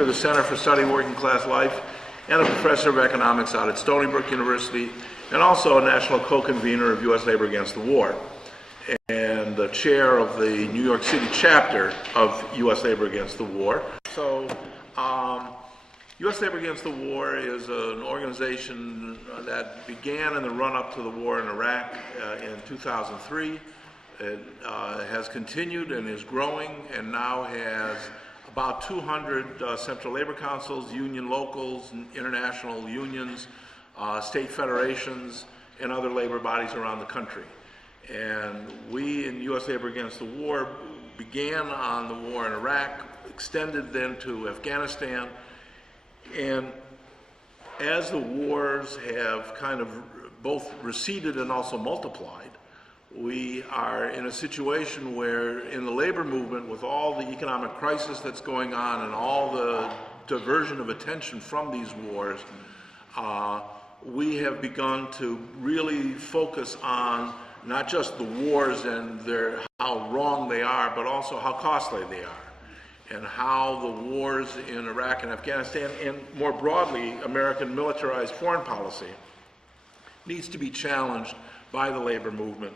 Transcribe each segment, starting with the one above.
director of the Center for Studying Working Class Life and a professor of economics out at Stony Brook University, and also a national co-convener of U.S. Labor Against the War, and the chair of the New York City chapter of U.S. Labor Against the War. So, U.S. Labor Against the War is an organization that began in the run-up to the war in Iraq in 2003. It has continued and is growing, and now has about 200 central labor councils, union locals, international unions, state federations, and other labor bodies around the country. And we in U.S. Labor Against the War began on the war in Iraq, extended then to Afghanistan, and as the wars have kind of both receded and also multiplied, we are in a situation where in the labor movement, with all the economic crisis that's going on and all the diversion of attention from these wars, we have begun to really focus on not just the wars and how wrong they are, but also how costly they are, and how the wars in Iraq and Afghanistan, and more broadly, American militarized foreign policy, needs to be challenged by the labor movement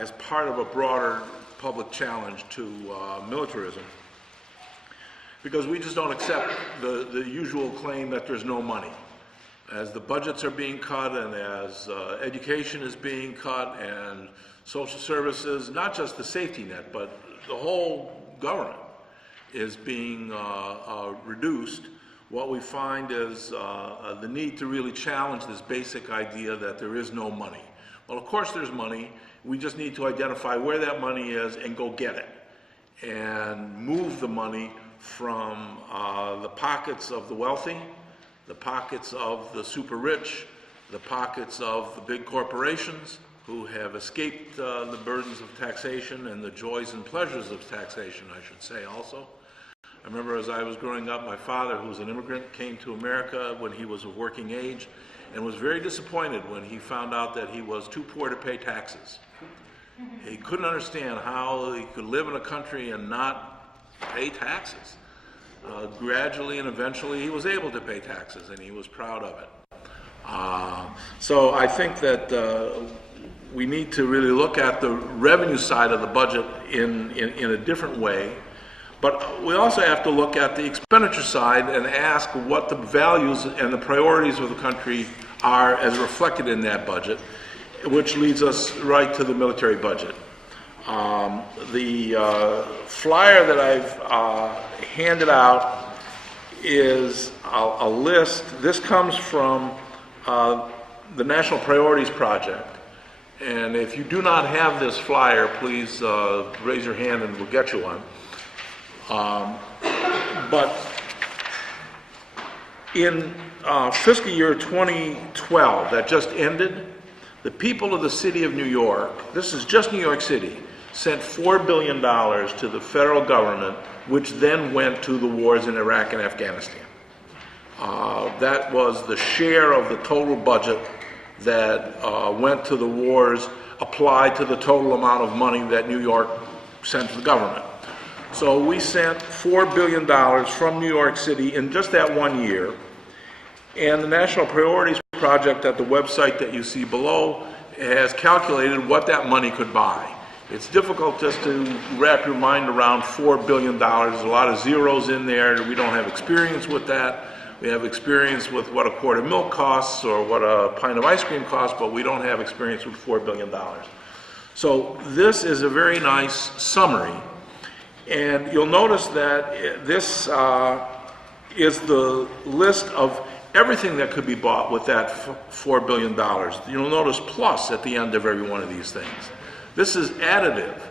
as part of a broader public challenge to militarism. Because we just don't accept the usual claim that there's no money. As the budgets are being cut, and as education is being cut, and social services, not just the safety net, but the whole government is being reduced, what we find is the need to really challenge this basic idea that there is no money. Well, of course there's money. We just need to identify where that money is and go get it, and move the money from the pockets of the wealthy, the pockets of the super rich, the pockets of the big corporations who have escaped the burdens of taxation and the joys and pleasures of taxation, I should say also. I remember as I was growing up, my father, who was an immigrant, came to America when he was of working age, and was very disappointed when he found out that he was too poor to pay taxes. He couldn't understand how he could live in a country and not pay taxes. Gradually and eventually he was able to pay taxes, and he was proud of it. So I think that we need to really look at the revenue side of the budget in a different way. But we also have to look at the expenditure side and ask what the values and the priorities of the country are as reflected in that budget, which leads us right to the military budget. The flyer that I've handed out is a list. This comes from the National Priorities Project. And if you do not have this flyer, please raise your hand and we'll get you one. But in fiscal year 2012 that just ended, the people of the city of New York, this is just New York City, sent $4 billion to the federal government, which then went to the wars in Iraq and Afghanistan. That was the share of the total budget that went to the wars applied to the total amount of money that New York sent to the government. So we sent $4 billion from New York City in just that 1 year. And the National Priorities Project at the website that you see below has calculated what that money could buy. It's difficult just to wrap your mind around $4 billion. There's a lot of zeros in there. We don't have experience with that. We have experience with what a quart of milk costs or what a pint of ice cream costs, but we don't have experience with $4 billion. So this is a very nice summary. And you'll notice that this is the list of everything that could be bought with that $4 billion. You'll notice plus at the end of every one of these things. This is additive.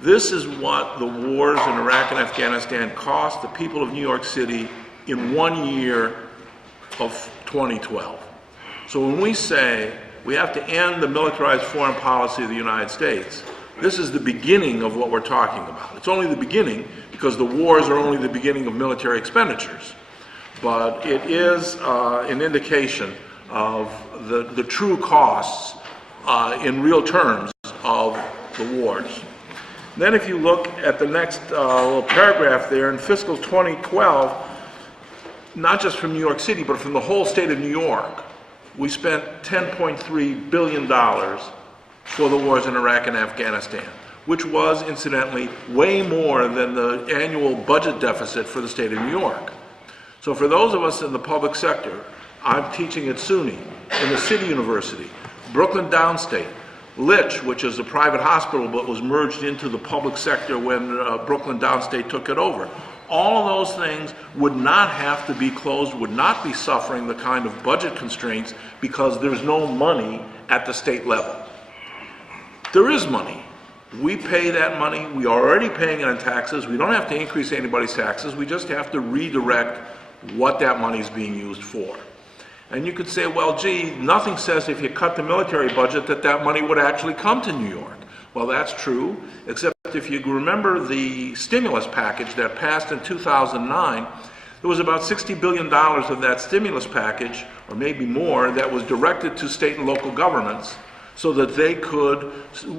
This is what the wars in Iraq and Afghanistan cost the people of New York City in 1 year of 2012. So when we say we have to end the militarized foreign policy of the United States, this is the beginning of what we're talking about. It's only the beginning because the wars are only the beginning of military expenditures. But it is an indication of the true costs in real terms of the wars. Then if you look at the next little paragraph there, in fiscal 2012, not just from New York City, but from the whole state of New York, we spent $10.3 billion for the wars in Iraq and Afghanistan, which was, incidentally, way more than the annual budget deficit for the state of New York. So for those of us in the public sector, I'm teaching at SUNY, in the City University, Brooklyn Downstate, Litch, which is a private hospital but was merged into the public sector when Brooklyn Downstate took it over. All of those things would not have to be closed, would not be suffering the kind of budget constraints because there's no money at the state level. There is money. We pay that money. We are already paying it in taxes. We don't have to increase anybody's taxes. We just have to redirect what that money is being used for. And you could say, well, gee, nothing says if you cut the military budget that that money would actually come to New York. Well, that's true, except if you remember the stimulus package that passed in 2009, there was about $60 billion of that stimulus package, or maybe more, that was directed to state and local governments so that they could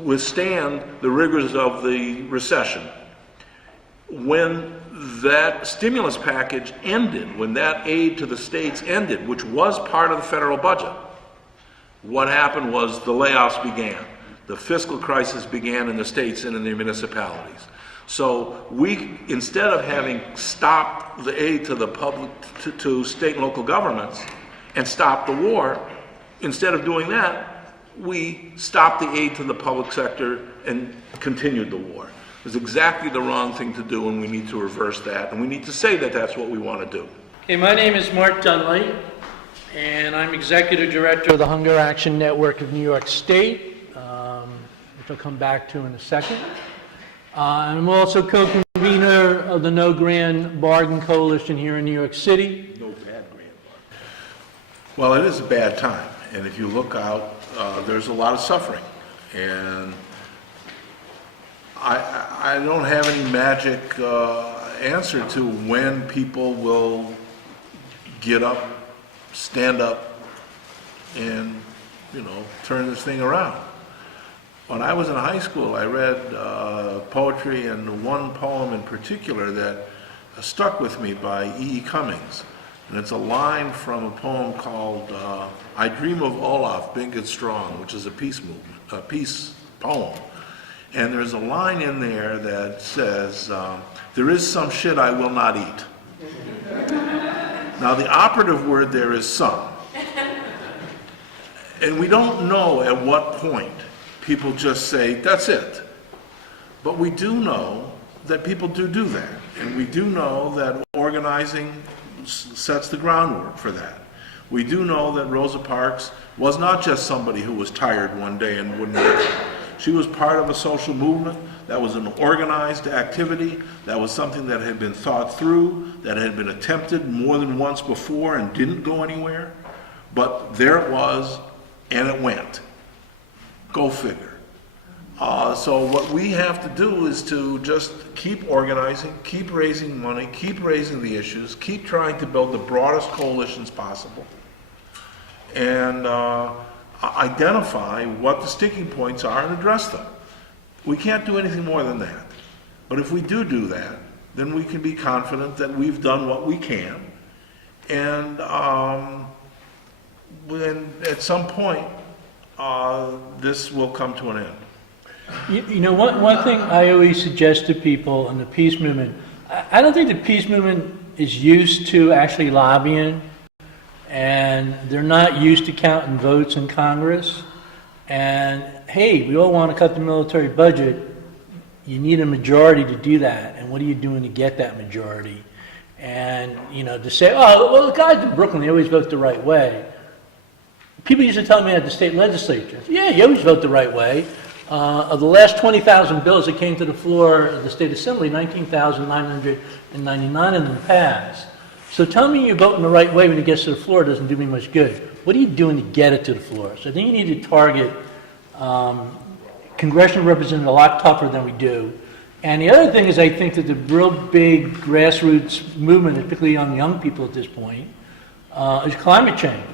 withstand the rigors of the recession. When that stimulus package ended, when that aid to the states ended, which was part of the federal budget, what happened was the layoffs began. The fiscal crisis began in the states and in the municipalities. So we, instead of having stopped the aid to the public, to state and local governments and stopped the war, instead of doing that, we stopped the aid to the public sector and continued the war. It was exactly the wrong thing to do, and we need to reverse that, and we need to say that that's what we want to do. Okay, my name is Mark Dunlea, and I'm Executive Director of the Hunger Action Network of New York State, which I'll come back to in a second. I'm also co-convener of the No Grand Bargain Coalition here in New York City. No bad grand bargain. Well, it is a bad time, and if you look out, there's a lot of suffering, and I don't have any magic answer to when people will get up, stand up, and, turn this thing around. When I was in high school, I read poetry, and one poem in particular that stuck with me by E. Cummings. And it's a line from a poem called I Dream of Olaf, Big and Strong, which is a peace poem. And there's a line in there that says, there is some shit I will not eat. Now the operative word there is some. And we don't know at what point people just say, that's it. But we do know that people do that. And we do know that organizing sets the groundwork for that. We do know that Rosa Parks was not just somebody who was tired one day and wouldn't make it. She was part of a social movement that was an organized activity, that was something that had been thought through, that had been attempted more than once before and didn't go anywhere. But there it was, and it went. Go figure. So what we have to do is to just keep organizing, keep raising money, keep raising the issues, keep trying to build the broadest coalitions possible, and identify what the sticking points are and address them. We can't do anything more than that. But if we do that, then we can be confident that we've done what we can, and then at some point, this will come to an end. One thing I always suggest to people in the peace movement, I don't think the peace movement is used to actually lobbying, and they're not used to counting votes in Congress. And hey, we all want to cut the military budget. You need a majority to do that, and what are you doing to get that majority? And to say, oh, well, the guys in Brooklyn, they always vote the right way. People used to tell me at the state legislature, yeah, you always vote the right way. Of the last 20,000 bills that came to the floor of the state assembly, 19,999 of them passed. So tell me you're voting the right way when it gets to the floor, it doesn't do me much good. What are you doing to get it to the floor? So I think you need to target congressional representatives a lot tougher than we do. And the other thing is, I think that the real big grassroots movement, particularly on young people at this point, is climate change.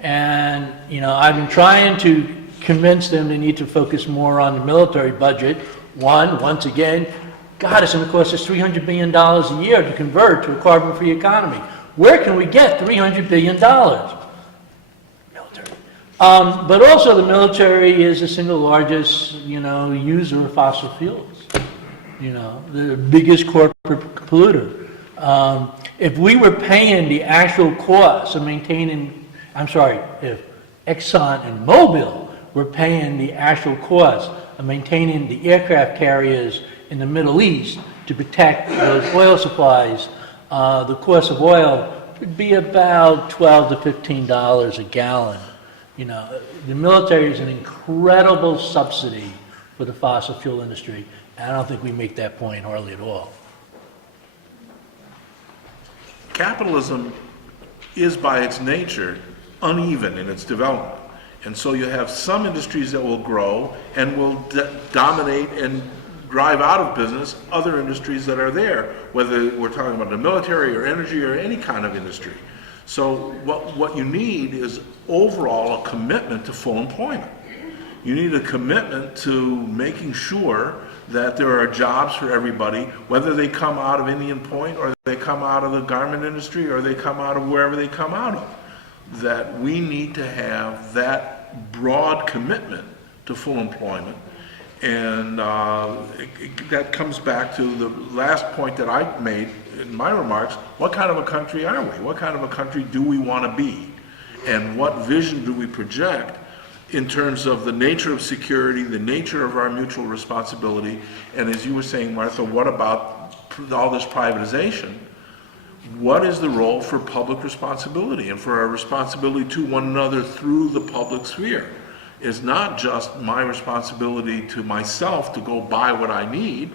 And I've been trying to convince them they need to focus more on the military budget. Once again, God, it's going to cost us $300 billion a year to convert to a carbon-free economy. Where can we get $300 billion? Military. But also the military is the single largest, user of fossil fuels. The biggest corporate polluter. If we were paying the actual cost of maintaining, if Exxon and Mobil were paying the actual cost of maintaining the aircraft carriers in the Middle East to protect those oil supplies, the cost of oil would be about $12 to $15 a gallon. The military is an incredible subsidy for the fossil fuel industry. And I don't think we make that point hardly at all. Capitalism is by its nature uneven in its development. And so you have some industries that will grow and will dominate and drive out of business other industries that are there, whether we're talking about the military or energy or any kind of industry. So what you need is overall a commitment to full employment. You need a commitment to making sure that there are jobs for everybody, whether they come out of Indian Point or they come out of the garment industry or they come out of wherever they come out of. That we need to have that broad commitment to full employment. And that comes back to the last point that I made in my remarks. What kind of a country are we? What kind of a country do we want to be? And what vision do we project in terms of the nature of security, the nature of our mutual responsibility, and as you were saying, Martha, what about all this privatization? What is the role for public responsibility and for our responsibility to one another through the public sphere? It's not just my responsibility to myself to go buy what I need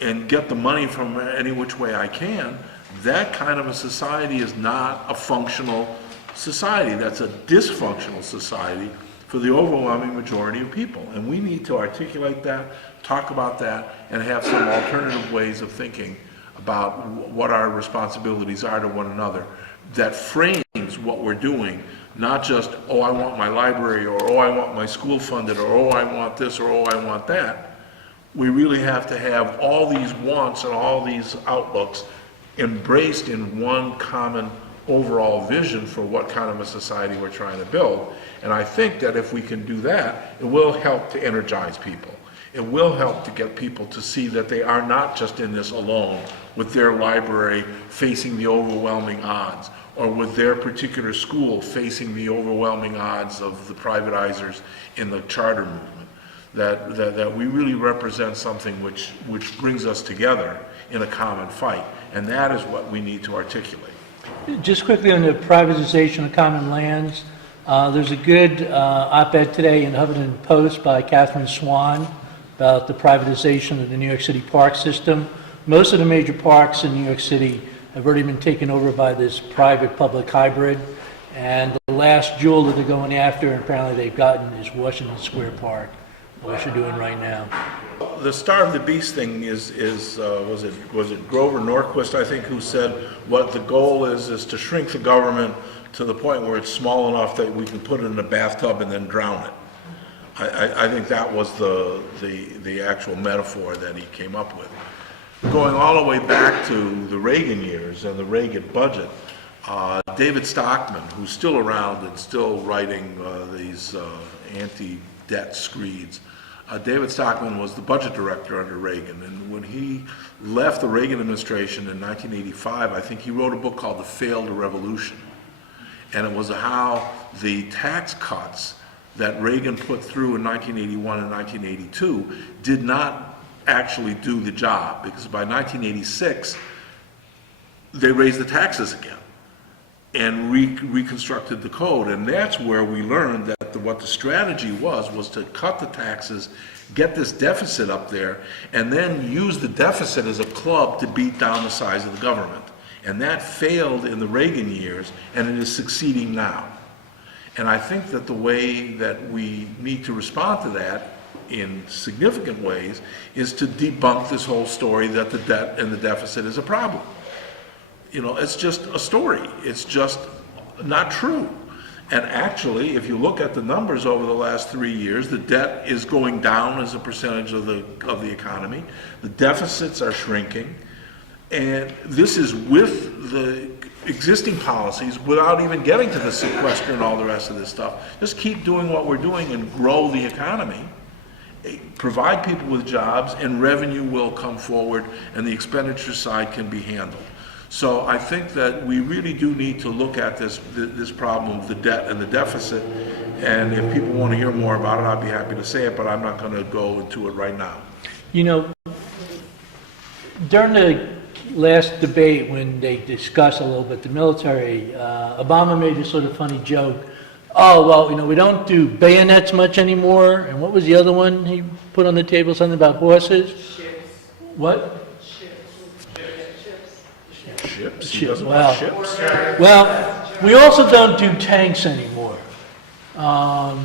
and get the money from any which way I can. That kind of a society is not a functional society. That's a dysfunctional society for the overwhelming majority of people. And we need to articulate that, talk about that, and have some alternative ways of thinking about what our responsibilities are to one another that frames what we're doing, not just, oh, I want my library, or oh, I want my school funded, or oh, I want this, or oh, I want that. We really have to have all these wants and all these outlooks embraced in one common overall vision for what kind of a society we're trying to build. And I think that if we can do that, it will help to energize people. It will help to get people to see that they are not just in this alone with their library facing the overwhelming odds, or with their particular school facing the overwhelming odds of the privatizers in the charter movement. That we really represent something which brings us together in a common fight. And that is what we need to articulate. Just quickly on the privatization of common lands, there's a good op-ed today in the Huffington Post by Catherine Swan about the privatization of the New York City park system. Most of the major parks in New York City have already been taken over by this private-public hybrid, and the last jewel that they're going after, and apparently they've gotten, is Washington Square Park, which they're doing right now. The Star of the Beast thing is was it Grover Norquist, I think, who said what the goal is to shrink the government to the point where it's small enough that we can put it in a bathtub and then drown it. I think that was the actual metaphor that he came up with. Going all the way back to the Reagan years and the Reagan budget, David Stockman, who's still around and still writing these anti-debt screeds, David Stockman was the budget director under Reagan, and when he left the Reagan administration in 1985, I think he wrote a book called The Failed Revolution. And it was how the tax cuts that Reagan put through in 1981 and 1982 did not actually do the job, because by 1986, they raised the taxes again and reconstructed the code. And that's where we learned that what the strategy was to cut the taxes, get this deficit up there, and then use the deficit as a club to beat down the size of the government. And that failed in the Reagan years, and it is succeeding now. And I think that the way that we need to respond to that in significant ways is to debunk this whole story that the debt and the deficit is a problem. You know, it's just a story. It's just not true. And actually, if you look at the numbers over the last 3 years, the debt is going down as a percentage of the economy. The deficits are shrinking. And this is with the existing policies without even getting to the sequester and all the rest of this stuff. Just keep doing what we're doing and grow the economy, provide people with jobs, and revenue will come forward and the expenditure side can be handled. So I think that we really do need to look at this problem of the debt and the deficit, and if people want to hear more about it, I'd be happy to say it, but I'm not going to go into it right now. You know, during the last debate when they discussed a little bit the military, Obama made this sort of funny joke. Oh, well, you know, we don't do bayonets much anymore. And what was the other one he put on the table? Something about horses? Ships. What? Ships? He Ships. doesn't Well, want ships? Well, we also don't do tanks anymore.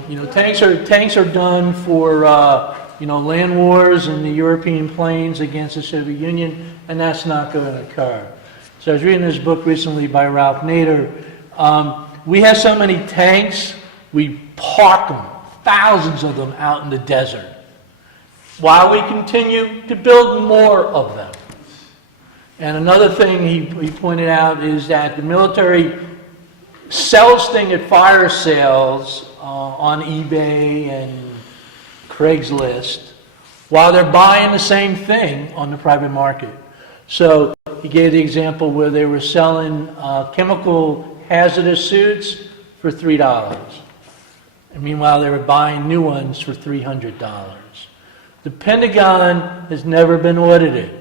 You know, tanks are done for you know, land wars and the European planes against the Soviet Union, and that's not going to occur. So I was reading this book recently by Ralph Nader. We have so many tanks, we park them, thousands of them out in the desert, while we continue to build more of them. And another thing he pointed out is that the military sells things at fire sales on eBay and Craigslist while they're buying the same thing on the private market. So he gave the example where they were selling chemical hazardous suits for $3. And meanwhile, they were buying new ones for $300. The Pentagon has never been audited.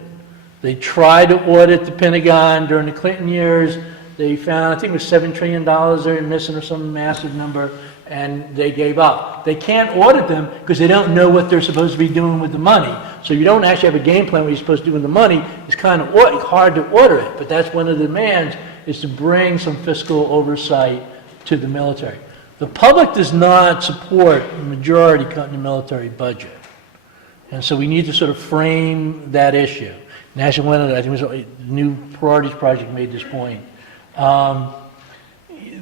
They tried to audit the Pentagon during the Clinton years. They found, I think it was $7 trillion they were missing or some massive number, and they gave up. They can't audit them because they don't know what they're supposed to be doing with the money. So you don't actually have a game plan what you're supposed to do with the money. It's kind of hard to order it, but that's one of the demands, is to bring some fiscal oversight to the military. The public does not support the majority cut in the military budget. And so we need to sort of frame that issue. National One, I think it was a New Priorities Project made this point.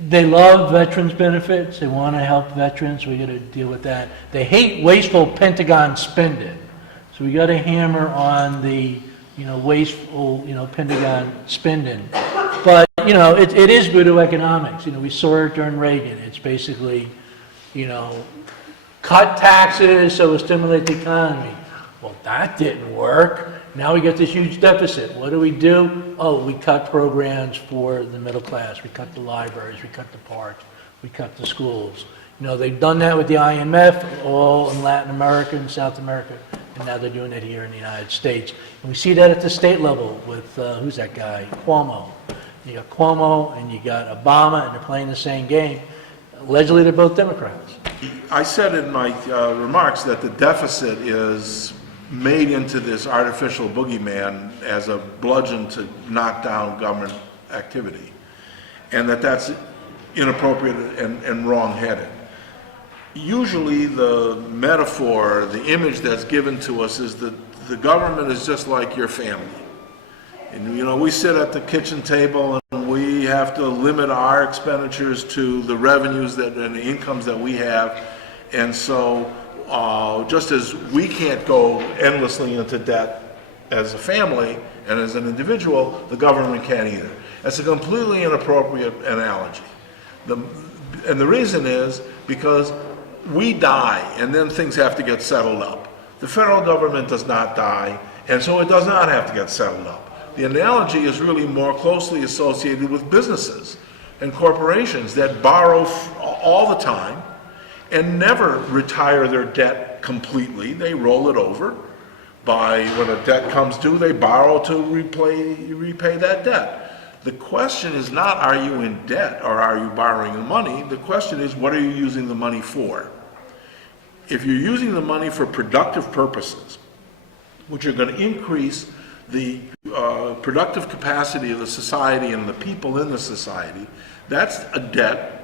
They love veterans benefits. They want to help veterans. We got to deal with that. They hate wasteful Pentagon spending. So we got to hammer on the, you know, wasteful, you know, Pentagon spending. But, you know, it is voodoo economics. You know, we saw it during Reagan. It's basically, you know, cut taxes so we'll stimulate the economy. Well, that didn't work. Now we get this huge deficit. What do? Oh, we cut programs for the middle class. We cut the libraries. We cut the parks. We cut the schools. You know, they've done that with the IMF, all in Latin America and South America, and now they're doing it here in the United States. And we see that at the state level with, who's that guy? Cuomo. You got Cuomo and you got Obama, and they're playing the same game. Allegedly, they're both Democrats. I said in my remarks that the deficit is made into this artificial boogeyman as a bludgeon to knock down government activity, and that's inappropriate and wrong-headed. Usually the metaphor, the image that's given to us is that the government is just like your family. And, you know, we sit at the kitchen table and we have to limit our expenditures to the revenues and the incomes that we have, and so just as we can't go endlessly into debt as a family and as an individual, the government can't either. That's a completely inappropriate analogy. And the reason is because we die and then things have to get settled up. The federal government does not die, and so it does not have to get settled up. The analogy is really more closely associated with businesses and corporations that borrow all the time and never retire their debt completely. They roll it over. When a debt comes due, they borrow to repay that debt. The question is not, are you in debt or are you borrowing the money? The question is, what are you using the money for? If you're using the money for productive purposes, which are going to increase the productive capacity of the society and the people in the society, that's a debt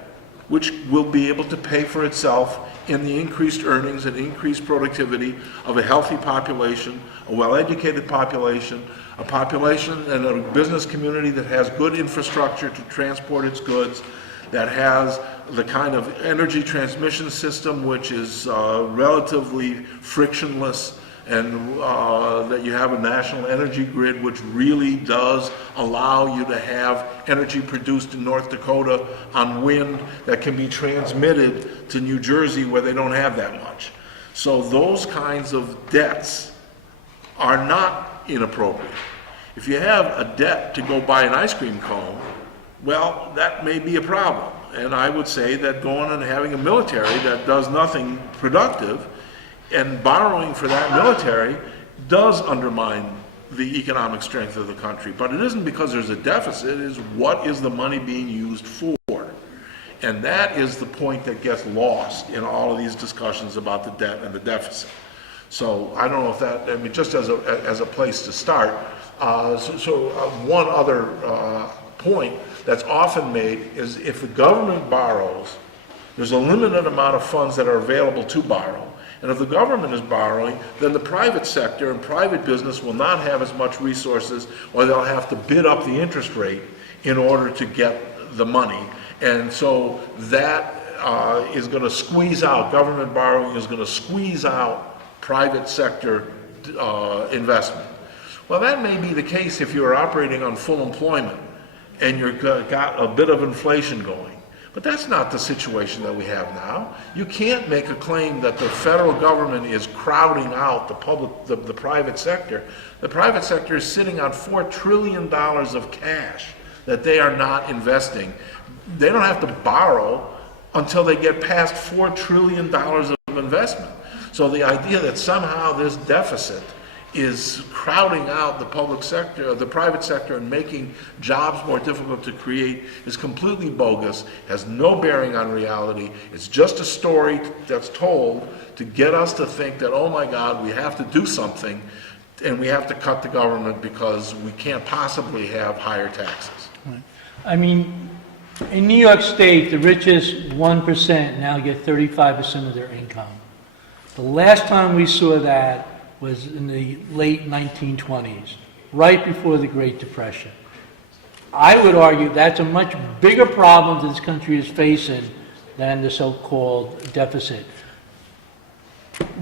which will be able to pay for itself in the increased earnings and increased productivity of a healthy population, a well-educated population, a population and a business community that has good infrastructure to transport its goods, that has the kind of energy transmission system which is relatively frictionless, and that you have a national energy grid which really does allow you to have energy produced in North Dakota on wind that can be transmitted to New Jersey where they don't have that much. So those kinds of debts are not inappropriate. If you have a debt to go buy an ice cream cone, well, that may be a problem. And I would say that going and having a military that does nothing productive and borrowing for that military does undermine the economic strength of the country. But it isn't because there's a deficit, it is what is the money being used for? And that is the point that gets lost in all of these discussions about the debt and the deficit. So I don't know if that, I mean, just as a place to start. One other point that's often made is if the government borrows, there's a limited amount of funds that are available to borrow. And if the government is borrowing, then the private sector and private business will not have as much resources, or they'll have to bid up the interest rate in order to get the money. And so that is going to squeeze out, government borrowing is going to squeeze out private sector investment. Well, that may be the case if you're operating on full employment and you've got a bit of inflation going. But that's not the situation that we have now. You can't make a claim that the federal government is crowding out the private sector. The private sector is sitting on $4 trillion of cash that they are not investing. They don't have to borrow until they get past $4 trillion of investment. So the idea that somehow this deficit is crowding out the public sector, the private sector, and making jobs more difficult to create is completely bogus, has no bearing on reality. It's just a story that's told to get us to think that, oh my God, we have to do something and we have to cut the government because we can't possibly have higher taxes. Right. I mean, in New York State, the richest 1% now get 35% of their income. The last time we saw that was in the late 1920s, right before the Great Depression. I would argue that's a much bigger problem that this country is facing than the so-called deficit.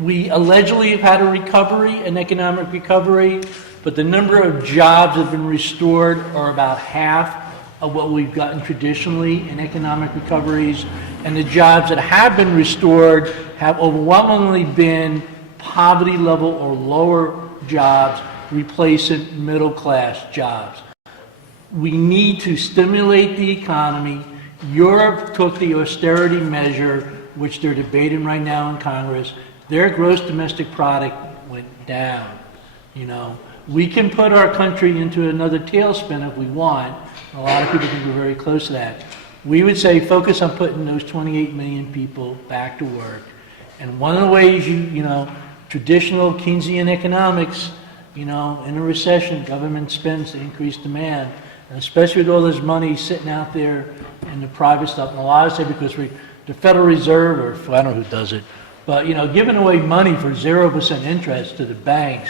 We allegedly have had a recovery, an economic recovery, but the number of jobs that have been restored are about half of what we've gotten traditionally in economic recoveries, and the jobs that have been restored have overwhelmingly been poverty level or lower jobs replacing middle class jobs. We need to stimulate the economy. Europe took the austerity measure, which they're debating right now in Congress. Their gross domestic product went down. You know, we can put our country into another tailspin if we want. A lot of people think we're very close to that. We would say focus on putting those 28 million people back to work. And one of the ways traditional Keynesian economics, in a recession, government spends to increase demand, and especially with all this money sitting out there in the private stuff. And a lot of say because the Federal Reserve, or I don't know who does it, but giving away money for 0% interest to the banks,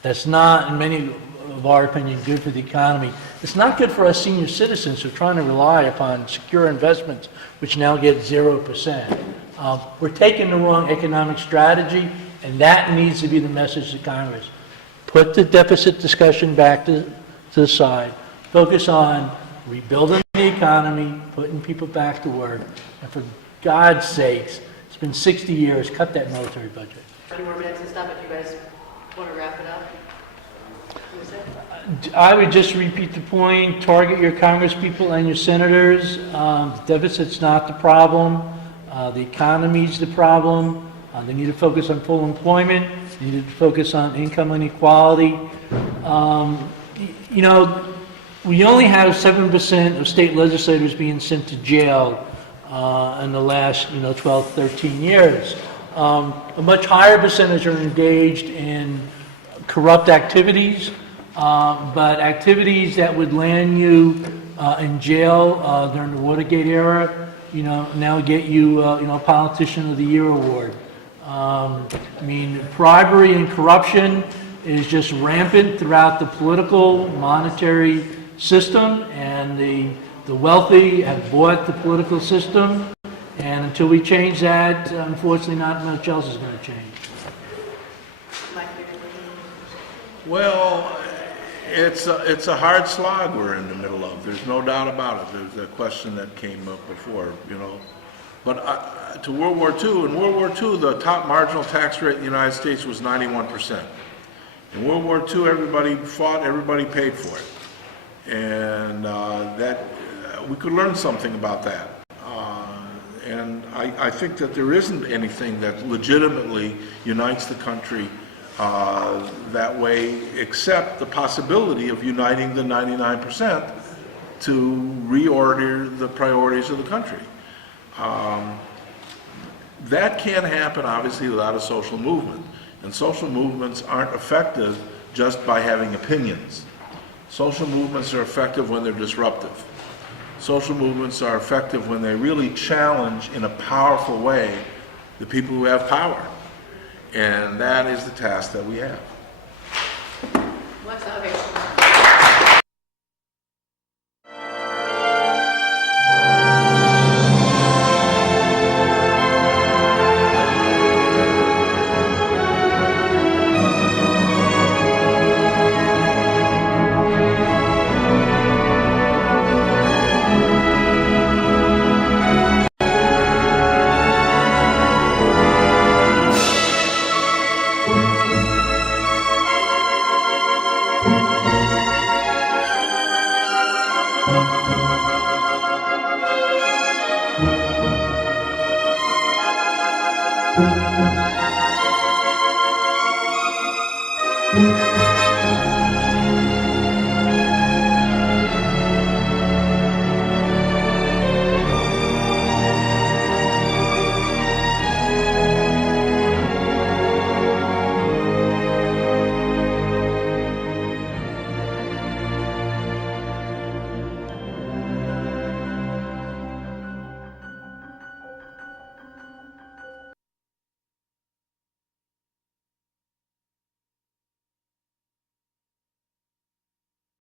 that's not, in many of our opinion, good for the economy. It's not good for us senior citizens who are trying to rely upon secure investments, which now get 0%. We're taking the wrong economic strategy, and that needs to be the message to Congress. Put the deficit discussion back to the side. Focus on rebuilding the economy, putting people back to work, and for God's sakes, it's been 60 years, cut that military budget. A few more minutes and stuff if you guys want to wrap it up. I would just repeat the point, target your congresspeople and your senators. The deficit's not the problem. The economy's the problem. They need to focus on full employment. They need to focus on income inequality. We only have 7% of state legislators being sent to jail in the last 12, 13 years. A much higher percentage are engaged in corrupt activities, but activities that would land you in jail during the Watergate era, now get you, Politician of the Year award. Bribery and corruption is just rampant throughout the political, monetary system, and the wealthy have bought the political system, and until we change that, unfortunately, not much else is going to change. Mike, you're Well, it's a hard slog we're in the middle of. There's no doubt about it. There's a question that came up before, you know. But to World War II, in World War II, the top marginal tax rate in the United States was 91%. In World War II, everybody fought, everybody paid for it. And we could learn something about that. And I think that there isn't anything that legitimately unites the country that way, except the possibility of uniting the 99% to reorder the priorities of the country. That can't happen, obviously, without a social movement. And social movements aren't effective just by having opinions. Social movements are effective when they're disruptive. Social movements are effective when they really challenge in a powerful way the people who have power. And that is the task that we have. What's okay? Thank you.